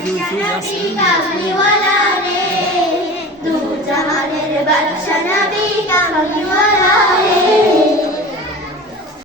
Shanabika, Mariwala, Re. Dutra, Re,